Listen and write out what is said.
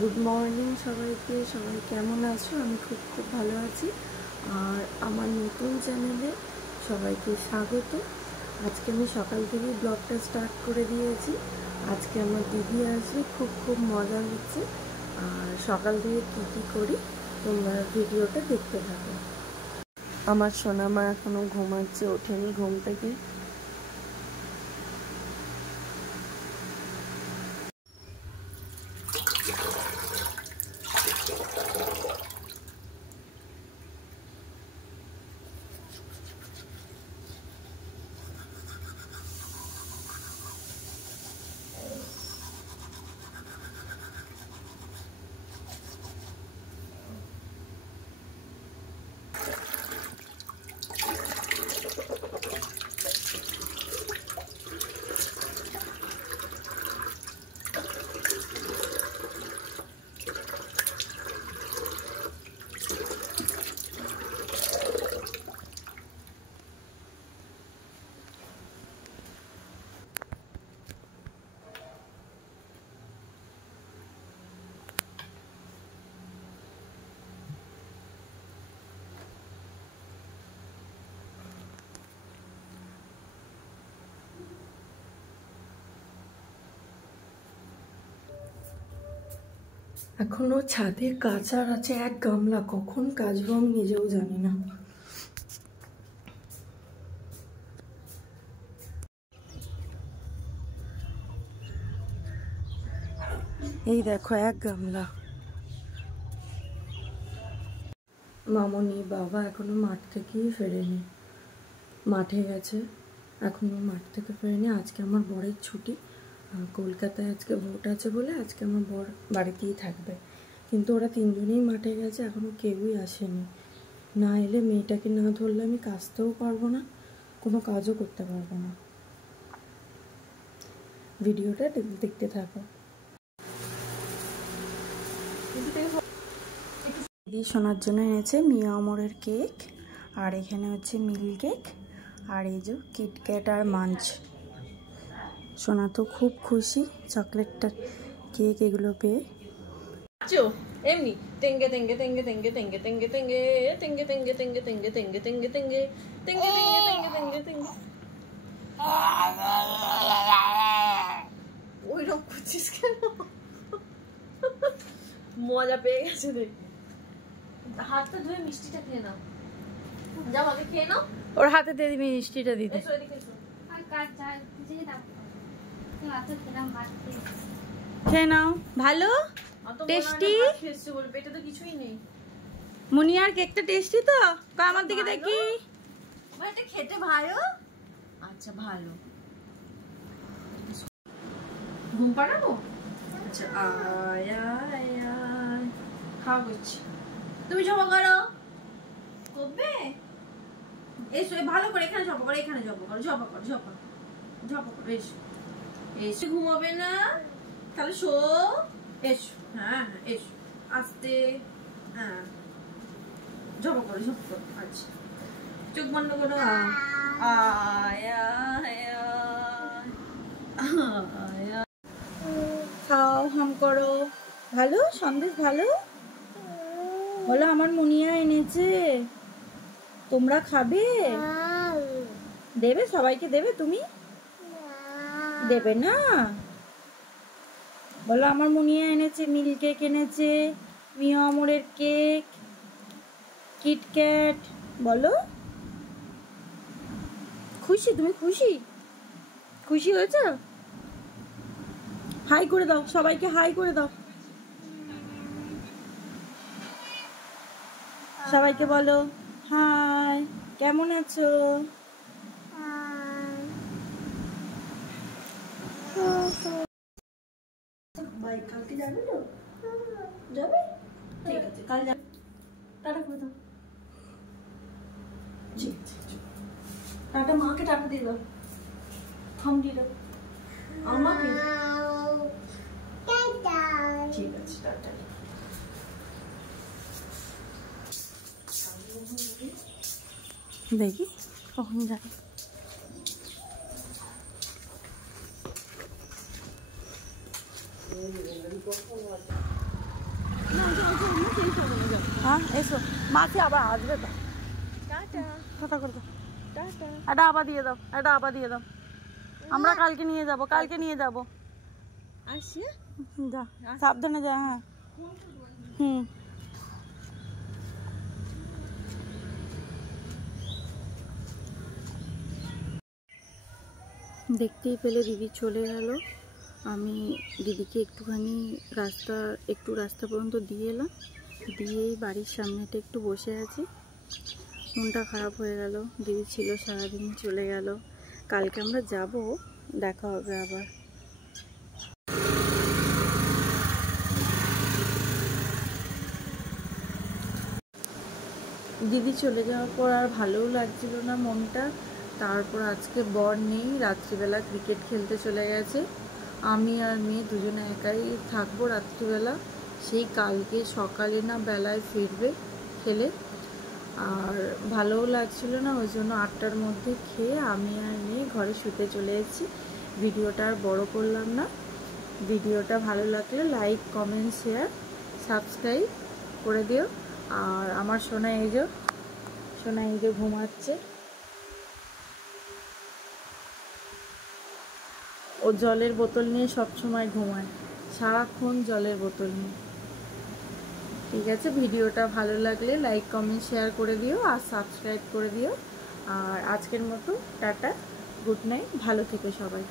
Good morning সবাইকে। সবাই কেমন আছো? আমি খুব ভালো আছি। আর আমার নতুন চ্যানেলে সবাইকে স্বাগত। আজকে আমি সকাল থেকে ব্লগটা স্টার্ট করে দিয়েছি। আজকে আমার দিদি আসবে, খুব মজা হচ্ছে। আর সকাল থেকে কী করি তোমরা ভিডিওটা দেখতে থাকো। আমার সোনামা এখনও ঘুমাচ্ছে, ওঠেনি ঘুম থেকে। এখনো ছাদে কাচার আছে এক গামলা, কখন কাচবো আমি নিজেও জানি না। এই দেখো এক গামলা। মামনি বাবা এখনো মাঠ থেকেই ফেরেনি, মাঠে গেছে, এখনো মাঠ থেকে ফেরেনি। আজকে আমার বরের ছুটি, কলকাতায় আজকে ভোট আছে বলে আজকে আমার বর বাড়িতেই থাকবে। কিন্তু ওরা তিনজনেই মাঠে গেছে, এখনো কেউই আসেনি। না এলে মেয়েটাকে না ধরলে আমি কাচতেও পারবো না, কোনো কাজও করতে পারবো না। ভিডিওটা দেখতে থাকো। দিদি শোনার জন্য এনেছে মিয়া আমরের কেক, আর এখানে হচ্ছে মিল কেক, আর এই যে কিটক্যাট আর মাঞ্চ। সোনা তো খুব খুশি চকলেটটা কেক এগুলো পেয়ে। এমনি তেঙ্গে তেঙ্গে তেঙ্গে তেঙ্গে তেঙ্গে তেঙ্গে তেঙ্গে তেঙ্গে তেঙ্গে তেঙ্গে তেঙ্গে তেঙ্গে তেঙ্গে তেঙ্গে তেঙ্গে তেঙ্গে তেঙ্গে তেঙ্গে ওইরকম করছিস কেন? মজা পেয়ে গেছে রে। হাতটা ধুয়ে মিষ্টিটা খেয়ে নাও। যাও আগে খেয়ে নাও। ওর হাতে দিয়ে দিবি মিষ্টিটা দিতে। খেয়ে নাও, ভালো টেস্টি। পেটে তো কিছুই নেই। মুনিয়ার কেকটা টেস্টি তো? আমার দিকে দেখি। এটা খেতে ভালো। আচ্ছা ভালো। ঘুম পাড়াবো? আচ্ছা আয় আয় আয়। খাওয়া করছি, তুমি জবা করো। করবে? এসো ভালো করে এখানে জবা করো, এখানে জবা করো, জবা করো, জবা জবা করো। এসো এসে ঘুমাবে না তাহলে শো। এসো, হ্যাঁ হ্যাঁ এসো আস্তে। হ্যাঁ জবা করো, জবা করো। আচ্ছা চোখ বন্ধ করো। আয় আয় আয়। খাও, হাম করো। ভালো সন্দেশ ভালো বলো। আমার মুনিয়া এনেছে, তোমরা খাবে? দেবে সবাইকে দেবে? তুমি দেবে না? বলো আমার মুনিয়া এনেছে, মিল কেক এনেছে, মিয়া আমরের কেক, কিটক্যাট। বলো খুশি? তুমি খুশি? খুশি হয়েছ? হাই করে দাও সবাইকে, হাই করে দাও সবাইকে, বলো হাই। কেমন আছো? ভাই কালকে যাবে তো? যাবে? ঠিক আছে কাল যাবে। টাটা করে দাও। ঠিক আছে টাটা। মাকে টাটা দিয়ে দাও, থাম দিয়ে দাও আমাকে। ঠিক আছে টাটা। দেখি কখন যায়। হ্যাঁ এসো, মাসি আবার আসবে তো। টাটা কথা করে দাও, টাটা। এটা আবার দিয়ে দাও, এটা আবার দিয়ে দাও। আমরা কালকে নিয়ে যাব, কালকে নিয়ে যাব। আসি। যা, সাবধানে যা। হ্যাঁ হুম। দেখতেই পেলে দিদি চলে গেল। আমি দিদিকে একটু রাস্তা পর্যন্ত দিয়ে এলাম, দিয়েই বাড়ির সামনেটা একটু বসে আছি। মনটা খারাপ হয়ে গেল, দিদি ছিল সারাদিন, চলে গেল। কালকে আমরা যাব, দেখা হবে আবার। দিদি চলে যাওয়ার পর আর ভালোও লাগছিল না মনটা। তারপর আজকে বর নেই, রাত্রিবেলা ক্রিকেট খেলতে চলে গেছে। আমি আর মেয়ে দুজনে একাই থাকবো রাত্রিবেলা। সেই কালকে সকালে না বেলায় ফিরবে খেলে। আর ভালোও লাগছিল না, ওই জন্য 8টার মধ্যে খেয়ে আমি আর মেয়ে ঘরে শুতে চলে এসেছি। ভিডিওটা আর বড় করলাম না। ভিডিওটা ভালো লাগলে লাইক, কমেন্ট, শেয়ার, সাবস্ক্রাইব করে দিও। আর আমার সোনা এই যে ঘুমাচ্ছে। ও জলের বোতল নিয়ে সবসময় ঘুমায়, সারাক্ষণ জলের বোতল নিয়ে। ঠিক আছে, ভিডিওটা ভালো লাগলে লাইক, কমেন্ট, শেয়ার করে দিও আর সাবস্ক্রাইব করে দিও। আর আজকের মতো টাটা, গুড নাইট, ভালো থেকো সবাই।